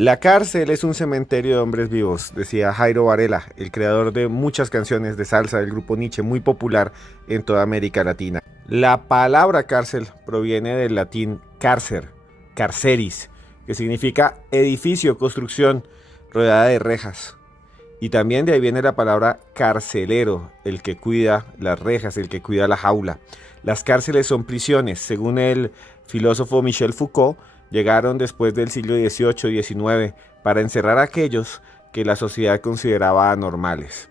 La cárcel es un cementerio de hombres vivos, decía Jairo Varela, el creador de muchas canciones de salsa del grupo Nietzsche, muy popular en toda América Latina. La palabra cárcel proviene del latín carcer, carceris, que significa edificio, construcción rodeada de rejas. Y también de ahí viene la palabra carcelero, el que cuida las rejas, el que cuida la jaula. Las cárceles son prisiones, según el filósofo Michel Foucault, llegaron después del siglo XVIII y XIX para encerrar a aquellos que la sociedad consideraba anormales.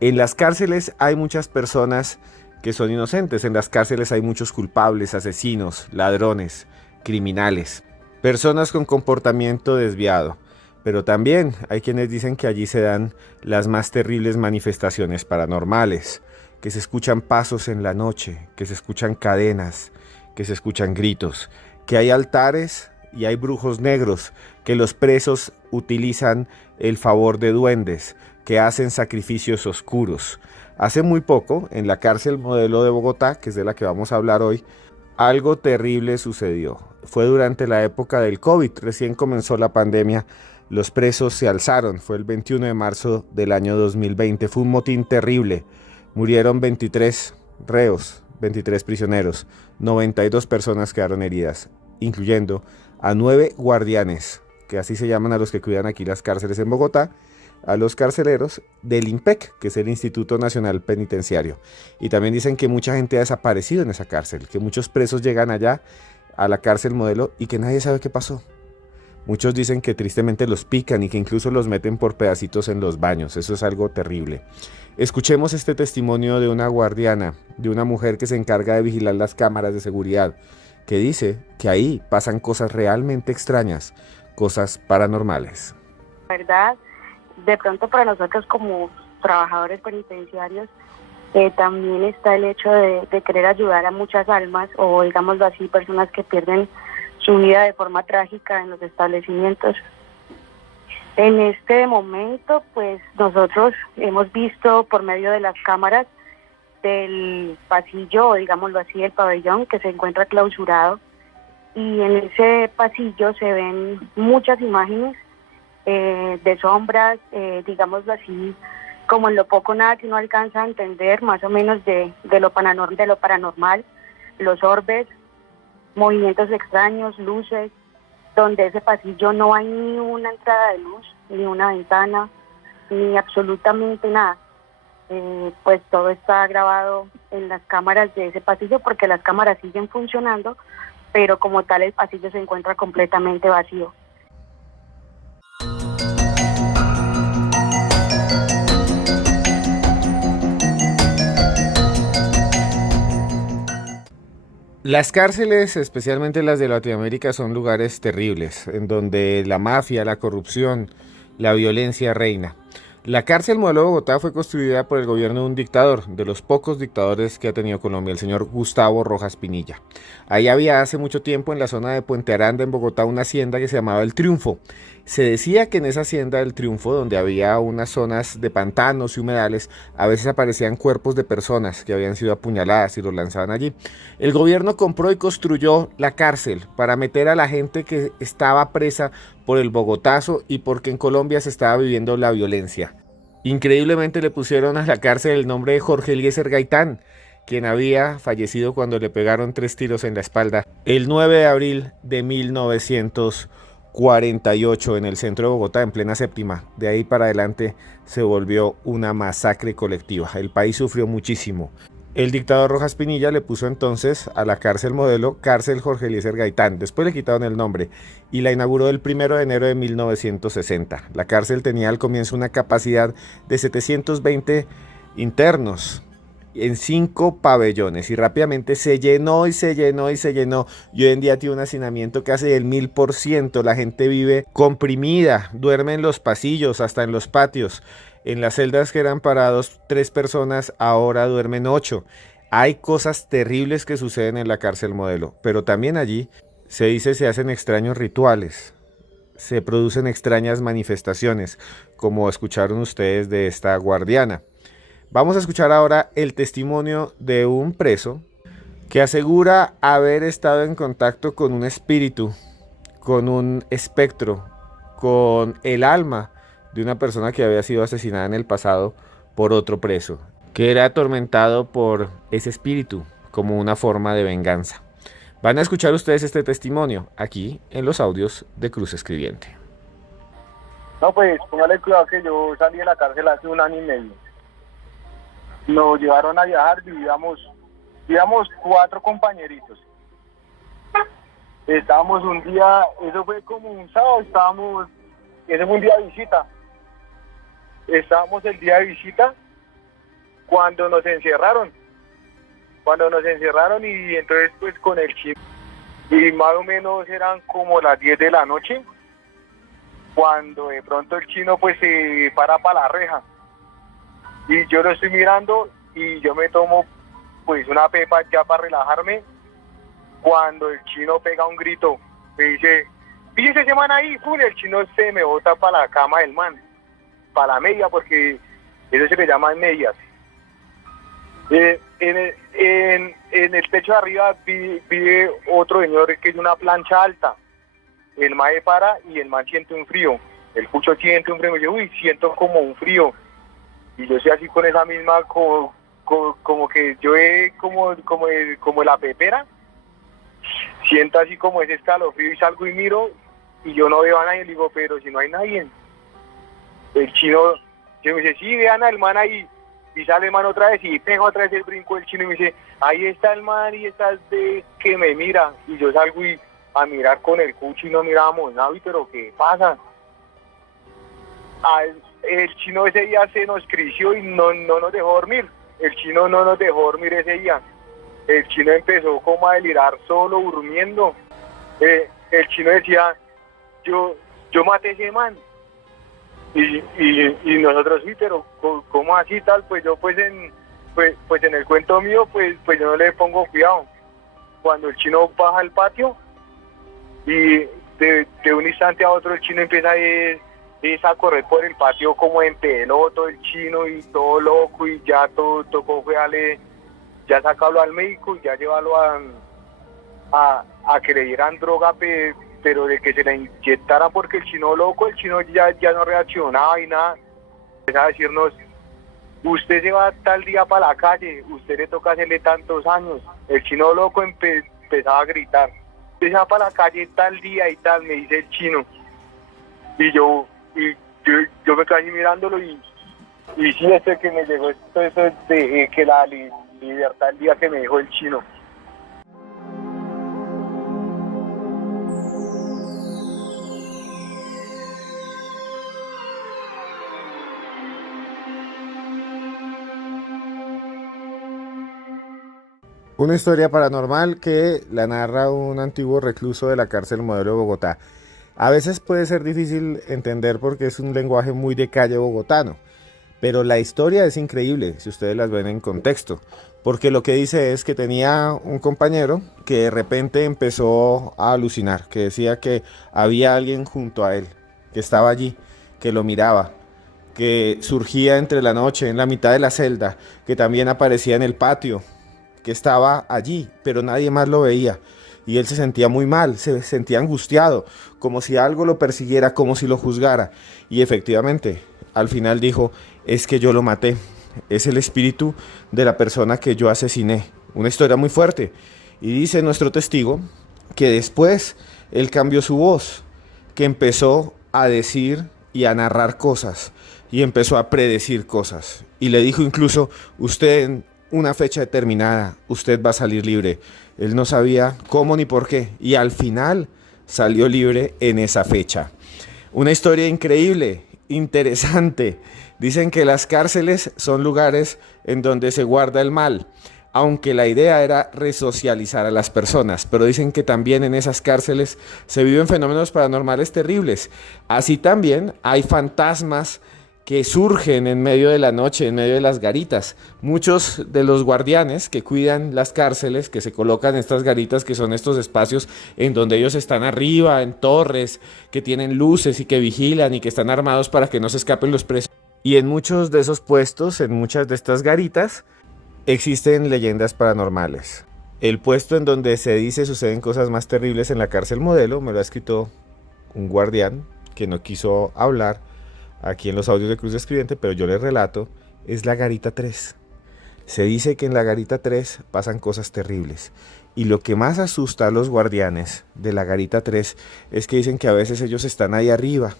En las cárceles hay muchas personas que son inocentes, en las cárceles hay muchos culpables, asesinos, ladrones, criminales, personas con comportamiento desviado. Pero también hay quienes dicen que allí se dan las más terribles manifestaciones paranormales, que se escuchan pasos en la noche, que se escuchan cadenas, que se escuchan gritos, que hay altares y hay brujos negros, que los presos utilizan el favor de duendes, que hacen sacrificios oscuros. Hace muy poco, en la cárcel modelo de Bogotá, que es de la que vamos a hablar hoy, algo terrible sucedió. Fue durante la época del COVID, recién comenzó la pandemia. Los presos se alzaron, fue el 21 de marzo del año 2020, fue un motín terrible. Murieron 23 reos, 23 prisioneros, 92 personas quedaron heridas, incluyendo a 9 guardianes, que así se llaman a los que cuidan aquí las cárceles en Bogotá, a los carceleros del INPEC, que es el Instituto Nacional Penitenciario. Y también dicen que mucha gente ha desaparecido en esa cárcel, que muchos presos llegan allá a la cárcel modelo y que nadie sabe qué pasó. Muchos dicen que tristemente los pican y que incluso los meten por pedacitos en los baños. Eso es algo terrible. Escuchemos este testimonio de una guardiana, de una mujer que se encarga de vigilar las cámaras de seguridad, que dice que ahí pasan cosas realmente extrañas, cosas paranormales. La verdad, de pronto para nosotros como trabajadores penitenciarios, también está el hecho de querer ayudar a muchas almas, o digámoslo así, personas que pierden su vida de forma trágica en los establecimientos. En este momento, pues nosotros hemos visto por medio de las cámaras del pasillo, o digámoslo así, el pabellón que se encuentra clausurado, y en ese pasillo se ven muchas imágenes de sombras, digámoslo así, como en lo poco nada que uno alcanza a entender, más o menos de lo paranormal, los orbes, movimientos extraños, luces, donde ese pasillo no hay ni una entrada de luz, ni una ventana, ni absolutamente nada. Pues todo está grabado en las cámaras de ese pasillo, porque las cámaras siguen funcionando, pero como tal el pasillo se encuentra completamente vacío. Las cárceles, especialmente las de Latinoamérica, son lugares terribles, en donde la mafia, la corrupción, la violencia reina. La cárcel modelo de Bogotá fue construida por el gobierno de un dictador, de los pocos dictadores que ha tenido Colombia, el señor Gustavo Rojas Pinilla. Ahí había hace mucho tiempo en la zona de Puente Aranda, en Bogotá, una hacienda que se llamaba El Triunfo. Se decía que en esa hacienda del Triunfo, donde había unas zonas de pantanos y humedales, a veces aparecían cuerpos de personas que habían sido apuñaladas y los lanzaban allí. El gobierno compró y construyó la cárcel para meter a la gente que estaba presa por el Bogotazo y porque en Colombia se estaba viviendo la violencia. Increíblemente le pusieron a la cárcel el nombre de Jorge Eliezer Gaitán, quien había fallecido cuando le pegaron 3 tiros en la espalda el 9 de abril de 1948 en el centro de Bogotá, en plena séptima. De ahí para adelante se volvió una masacre colectiva. El país sufrió muchísimo. El dictador Rojas Pinilla le puso entonces a la cárcel modelo Cárcel Jorge Eliezer Gaitán. Después le quitaron el nombre y la inauguró el 1 de enero de 1960. La cárcel tenía al comienzo una capacidad de 720 internos en 5 pabellones y rápidamente se llenó y se llenó y se llenó, y hoy en día tiene un hacinamiento casi del 1000%. La gente vive comprimida, duerme en los pasillos, hasta en los patios. En las celdas que eran para 3 personas, ahora duermen 8. Hay cosas terribles que suceden en la cárcel modelo, pero también allí se dice se hacen extraños rituales, se producen extrañas manifestaciones, como escucharon ustedes de esta guardiana. Vamos a escuchar ahora el testimonio de un preso que asegura haber estado en contacto con un espíritu, con un espectro, con el alma de una persona que había sido asesinada en el pasado por otro preso, que era atormentado por ese espíritu como una forma de venganza. Van a escuchar ustedes este testimonio aquí en los audios de Cruz Escribiente. No, pues póngale cuidado que yo salí de la cárcel hace 1 año y medio. Nos llevaron a viajar, vivíamos 4 compañeritos. Estábamos un día, eso fue como un sábado, ese fue un día de visita. Estábamos el día de visita cuando nos encerraron. Y entonces pues con el chino, y más o menos eran como las 10 de la noche, cuando de pronto el chino pues se para la reja. Y yo lo estoy mirando y yo me tomo pues una pepa ya para relajarme, cuando el chino pega un grito, me dice, fíjese ese man ahí, el chino se me bota para la cama del man, para la media, porque eso se le llama medias. En el techo de arriba vive otro señor que es una plancha alta. El mae para y el man siente un frío. El cucho siente un frío y yo, siento como un frío. Y yo estoy así con esa misma, como que yo como la pepera. Siento así como ese escalofrío y salgo y miro y yo no veo a nadie. Le digo, pero si no hay nadie. El chino, yo me dice, sí, vean al man ahí. Y sale el man otra vez y pega otra vez el brinco del chino y me dice, ahí está el man y está de que me mira. Y yo salgo y a mirar con el cucho y no mirábamos nada. Pero ¿qué pasa? El chino ese día se nos crisió y no nos dejó dormir. El chino no nos dejó dormir ese día. El chino empezó como a delirar solo, durmiendo. El chino decía, yo maté a ese man. Y nosotros sí, pero ¿cómo así tal? Pues yo pues en el cuento mío pues yo no le pongo cuidado. Cuando el chino baja al patio y de un instante a otro el chino empieza a correr por el patio como en peloto el chino y todo loco, y ya tocó ya sacarlo al médico y ya llevarlo a que le dieran droga, pero de que se la inyectaran, porque el chino loco, el chino ya no reaccionaba y nada. Empezaba a decirnos, usted se va tal día para la calle, usted le toca hacerle tantos años. El chino loco empezaba a gritar, usted se va para la calle tal día y tal, me dice el chino. Y yo me quedé así mirándolo y sí, esto que me llegó, esto de que la libertad el día que me dijo el chino. Una historia paranormal que la narra un antiguo recluso de la cárcel Modelo de Bogotá. A veces puede ser difícil entender porque es un lenguaje muy de calle bogotano, pero la historia es increíble si ustedes las ven en contexto, porque lo que dice es que tenía un compañero que de repente empezó a alucinar, que decía que había alguien junto a él, que estaba allí, que lo miraba, que surgía entre la noche en la mitad de la celda, que también aparecía en el patio, que estaba allí, pero nadie más lo veía. Y él se sentía muy mal, se sentía angustiado, como si algo lo persiguiera, como si lo juzgara. Y efectivamente, al final dijo, es que yo lo maté, es el espíritu de la persona que yo asesiné. Una historia muy fuerte. Y dice nuestro testigo que después él cambió su voz, que empezó a decir y a narrar cosas, y empezó a predecir cosas. Y le dijo incluso, usted en una fecha determinada, usted va a salir libre. Él no sabía cómo ni por qué, y al final salió libre en esa fecha. Una historia increíble, interesante. Dicen que las cárceles son lugares en donde se guarda el mal, aunque la idea era resocializar a las personas, pero dicen que también en esas cárceles se viven fenómenos paranormales terribles. Así también hay fantasmas que surgen en medio de la noche, en medio de las garitas. Muchos de los guardianes que cuidan las cárceles, que se colocan en estas garitas, que son estos espacios en donde ellos están arriba, en torres, que tienen luces y que vigilan y que están armados para que no se escapen los presos. Y en muchos de esos puestos, en muchas de estas garitas, existen leyendas paranormales. El puesto en donde se dice suceden cosas más terribles en la cárcel Modelo, me lo ha escrito un guardián que no quiso hablar aquí en los audios de Cruz Escribiente, pero yo les relato, es la Garita 3. Se dice que en la Garita 3 pasan cosas terribles. Y lo que más asusta a los guardianes de la Garita 3 es que dicen que a veces ellos están ahí arriba,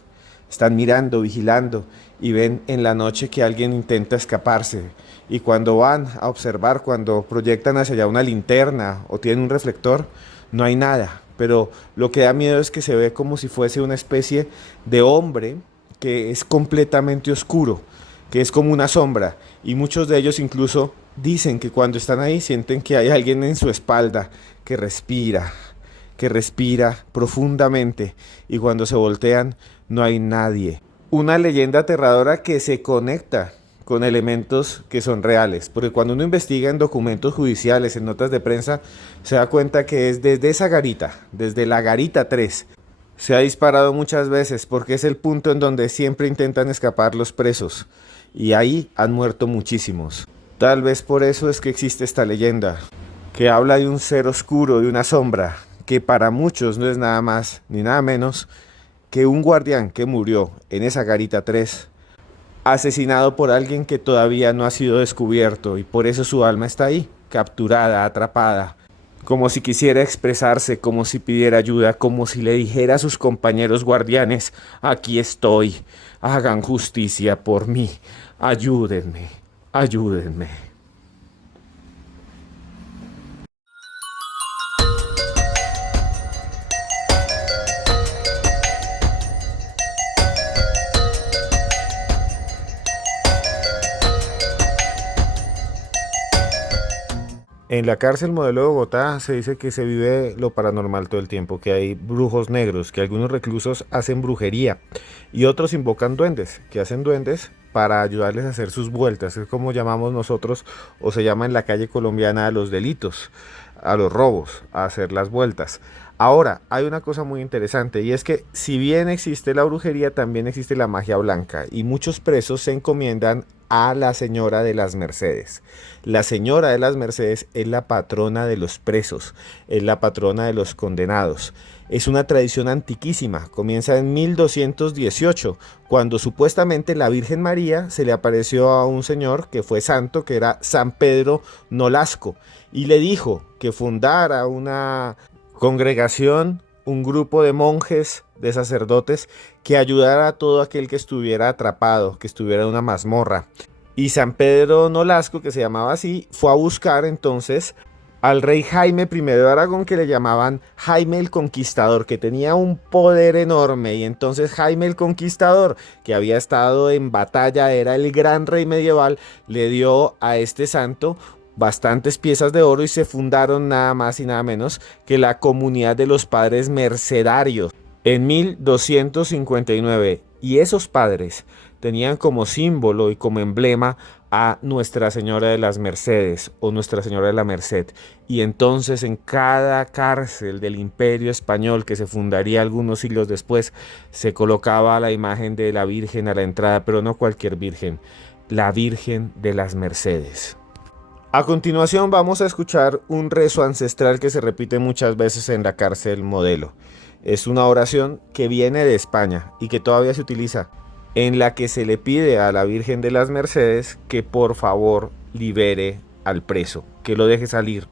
están mirando, vigilando y ven en la noche que alguien intenta escaparse. Y cuando van a observar, cuando proyectan hacia allá una linterna o tienen un reflector, no hay nada. Pero lo que da miedo es que se ve como si fuese una especie de hombre que es completamente oscuro, que es como una sombra. Y muchos de ellos incluso dicen que cuando están ahí sienten que hay alguien en su espalda que respira profundamente, y cuando se voltean no hay nadie. Una leyenda aterradora que se conecta con elementos que son reales, porque cuando uno investiga en documentos judiciales, en notas de prensa, se da cuenta que es desde esa garita, desde la Garita 3, se ha disparado muchas veces, porque es el punto en donde siempre intentan escapar los presos, y ahí han muerto muchísimos. Tal vez por eso es que existe esta leyenda, que habla de un ser oscuro, de una sombra, que para muchos no es nada más ni nada menos que un guardián que murió en esa Garita 3, asesinado por alguien que todavía no ha sido descubierto, y por eso su alma está ahí, capturada, atrapada, como si quisiera expresarse, como si pidiera ayuda, como si le dijera a sus compañeros guardianes: aquí estoy, hagan justicia por mí, ayúdenme, ayúdenme. En la cárcel modelo de Bogotá se dice que se vive lo paranormal todo el tiempo, que hay brujos negros, que algunos reclusos hacen brujería y otros invocan duendes, que hacen duendes para ayudarles a hacer sus vueltas. Es como llamamos nosotros, o se llama en la calle colombiana, a los delitos, a los robos, a hacer las vueltas. Ahora, hay una cosa muy interesante, y es que si bien existe la brujería, también existe la magia blanca, y muchos presos se encomiendan a la Señora de las Mercedes. La Señora de las Mercedes es la patrona de los presos, es la patrona de los condenados. Es una tradición antiquísima, comienza en 1218, cuando supuestamente la Virgen María se le apareció a un señor que fue santo, que era San Pedro Nolasco, y le dijo que fundara una congregación, un grupo de monjes, de sacerdotes, que ayudara a todo aquel que estuviera atrapado, que estuviera en una mazmorra. Y San Pedro Nolasco, que se llamaba así, fue a buscar entonces al rey Jaime I de Aragón, que le llamaban Jaime el Conquistador, que tenía un poder enorme. Y entonces Jaime el Conquistador, que había estado en batalla, era el gran rey medieval, le dio a este santo bastantes piezas de oro, y se fundaron nada más y nada menos que la Comunidad de los Padres Mercedarios en 1259. Y esos padres tenían como símbolo y como emblema a Nuestra Señora de las Mercedes, o Nuestra Señora de la Merced. Y entonces en cada cárcel del Imperio Español, que se fundaría algunos siglos después, se colocaba la imagen de la Virgen a la entrada, pero no cualquier Virgen, la Virgen de las Mercedes. A continuación vamos a escuchar un rezo ancestral que se repite muchas veces en la cárcel modelo. Es una oración que viene de España y que todavía se utiliza, en la que se le pide a la Virgen de las Mercedes que por favor libere al preso, que lo deje salir,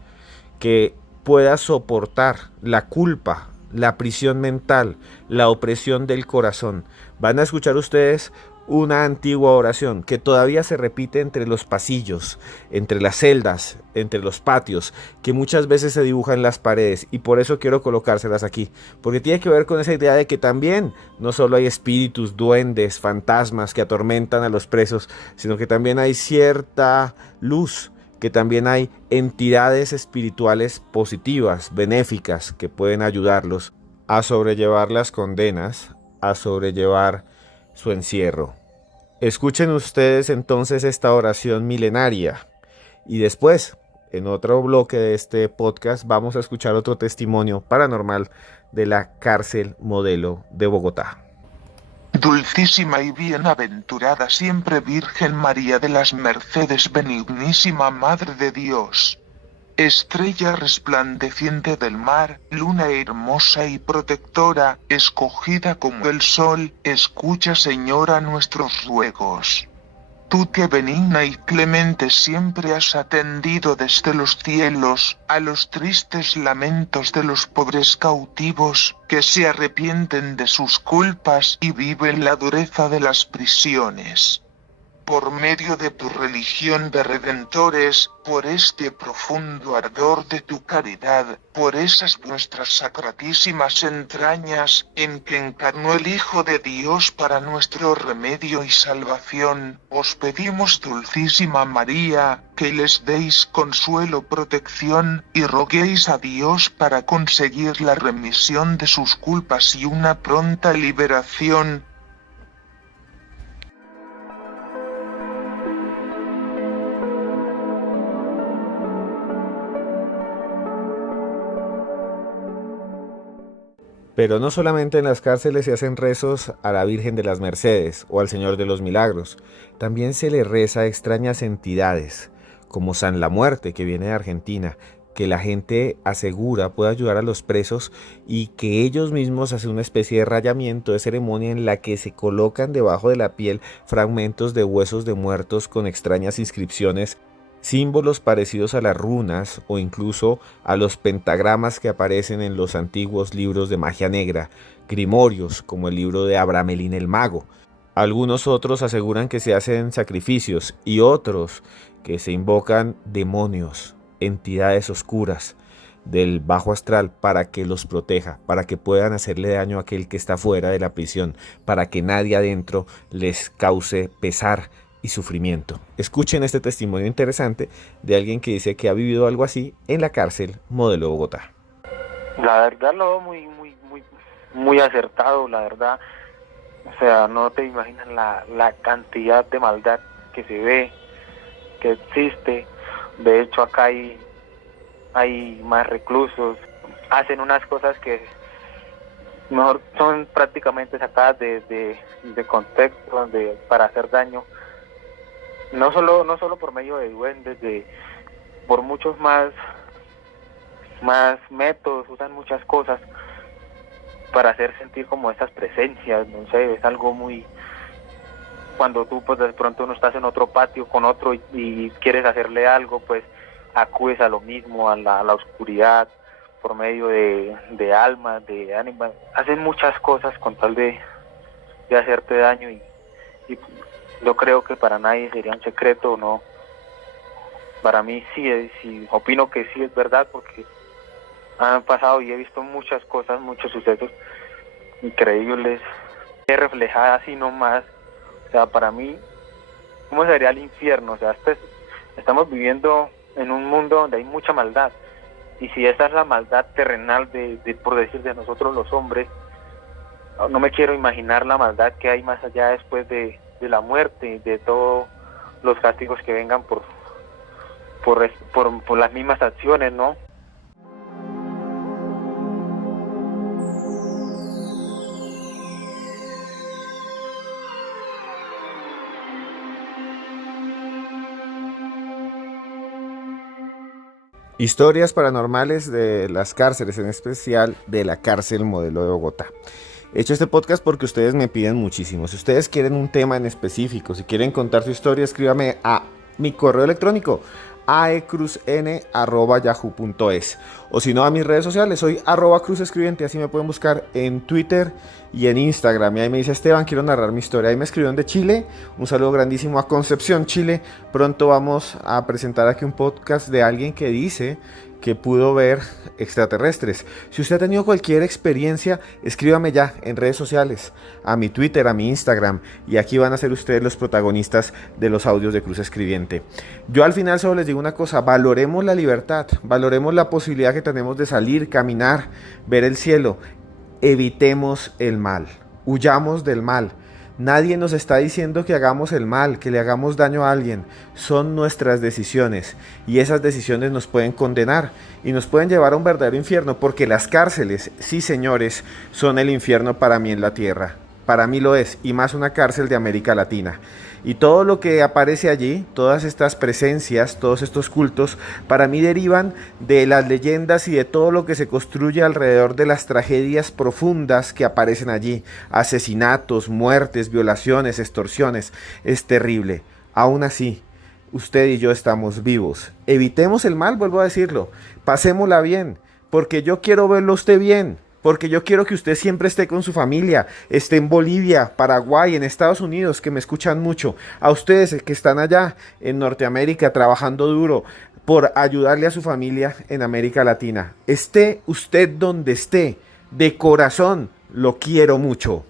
que pueda soportar la culpa, la prisión mental, la opresión del corazón. Van a escuchar ustedes una antigua oración que todavía se repite entre los pasillos, entre las celdas, entre los patios, que muchas veces se dibuja en las paredes, y por eso quiero colocárselas aquí, porque tiene que ver con esa idea de que también no solo hay espíritus, duendes, fantasmas que atormentan a los presos, sino que también hay cierta luz, que también hay entidades espirituales positivas, benéficas, que pueden ayudarlos a sobrellevar las condenas, a sobrellevar su encierro. Escuchen ustedes entonces esta oración milenaria, y después, en otro bloque de este podcast, vamos a escuchar otro testimonio paranormal de la cárcel modelo de Bogotá. Dulcísima y bienaventurada siempre Virgen María de las Mercedes, benignísima Madre de Dios, Estrella resplandeciente del mar, luna hermosa y protectora, escogida como el sol, escucha, Señora, nuestros ruegos. Tú que benigna y clemente siempre has atendido desde los cielos a los tristes lamentos de los pobres cautivos que se arrepienten de sus culpas y viven la dureza de las prisiones. Por medio de tu religión de redentores, por este profundo ardor de tu caridad, por esas nuestras sacratísimas entrañas, en que encarnó el Hijo de Dios para nuestro remedio y salvación, os pedimos, Dulcísima María, que les deis consuelo, protección, y roguéis a Dios para conseguir la remisión de sus culpas y una pronta liberación. Pero no solamente en las cárceles se hacen rezos a la Virgen de las Mercedes o al Señor de los Milagros, también se le reza a extrañas entidades, como San la Muerte, que viene de Argentina, que la gente asegura puede ayudar a los presos y que ellos mismos hacen una especie de rayamiento de ceremonia en la que se colocan debajo de la piel fragmentos de huesos de muertos con extrañas inscripciones, símbolos parecidos a las runas o incluso a los pentagramas que aparecen en los antiguos libros de magia negra, grimorios como el libro de Abramelín el Mago. Algunos otros aseguran que se hacen sacrificios y otros que se invocan demonios, entidades oscuras del bajo astral para que los proteja, para que puedan hacerle daño a aquel que está fuera de la prisión, para que nadie adentro les cause pesar y sufrimiento. Escuchen este testimonio interesante de alguien que dice que ha vivido algo así en la cárcel Modelo Bogotá. La verdad lo veo muy acertado, la verdad. O sea, no te imaginas la cantidad de maldad que se ve, que existe. De hecho, acá hay más reclusos. Hacen unas cosas que mejor son prácticamente sacadas de contexto, para hacer daño. No solo por medio de duendes, por muchos más métodos, usan muchas cosas para hacer sentir como esas presencias, no sé, es algo muy... Cuando tú pues de pronto no estás en otro patio con otro y quieres hacerle algo, pues acudes a lo mismo, a la oscuridad, por medio de almas, de ánimas, hacen muchas cosas con tal de hacerte daño y yo creo que para nadie sería un secreto, no. Para mí sí, opino que sí es verdad porque han pasado y he visto muchas cosas, muchos sucesos increíbles, reflejadas así nomás. O sea, para mí, ¿cómo sería el infierno? O sea, estamos viviendo en un mundo donde hay mucha maldad. Y si esa es la maldad terrenal por decir, de nosotros los hombres, no me quiero imaginar la maldad que hay más allá después de la muerte, de todos los castigos que vengan por las mismas acciones, ¿no? Historias paranormales de las cárceles, en especial de la cárcel Modelo de Bogotá. He hecho este podcast porque ustedes me piden muchísimo. Si ustedes quieren un tema en específico, si quieren contar su historia, escríbame a mi correo electrónico aecruzn@yahoo.es, o si no a mis redes sociales, soy @cruzescribiente, así me pueden buscar en Twitter y en Instagram. Y ahí me dice: Esteban, quiero narrar mi historia. Ahí me escribieron de Chile, un saludo grandísimo a Concepción, Chile. Pronto vamos a presentar aquí un podcast de alguien que dice que pudo ver extraterrestres. Si usted ha tenido cualquier experiencia, escríbame ya en redes sociales, a mi Twitter, a mi Instagram, y aquí van a ser ustedes los protagonistas de los audios de Cruz Escribiente. Yo al final solo les digo una cosa: valoremos la libertad, valoremos la posibilidad que tenemos de salir, caminar, ver el cielo, evitemos el mal, huyamos del mal. Nadie nos está diciendo que hagamos el mal, que le hagamos daño a alguien. Son nuestras decisiones y esas decisiones nos pueden condenar y nos pueden llevar a un verdadero infierno, porque las cárceles, sí señores, son el infierno para mí en la tierra. Para mí lo es, y más una cárcel de América Latina. Y todo lo que aparece allí, todas estas presencias, todos estos cultos, para mí derivan de las leyendas y de todo lo que se construye alrededor de las tragedias profundas que aparecen allí. Asesinatos, muertes, violaciones, extorsiones. Es terrible. Aún así, usted y yo estamos vivos. Evitemos el mal, vuelvo a decirlo. Pasémosla bien, porque yo quiero verlo a usted bien. Porque yo quiero que usted siempre esté con su familia, esté en Bolivia, Paraguay, en Estados Unidos, que me escuchan mucho. A ustedes que están allá en Norteamérica trabajando duro por ayudarle a su familia en América Latina. Esté usted donde esté, de corazón, lo quiero mucho.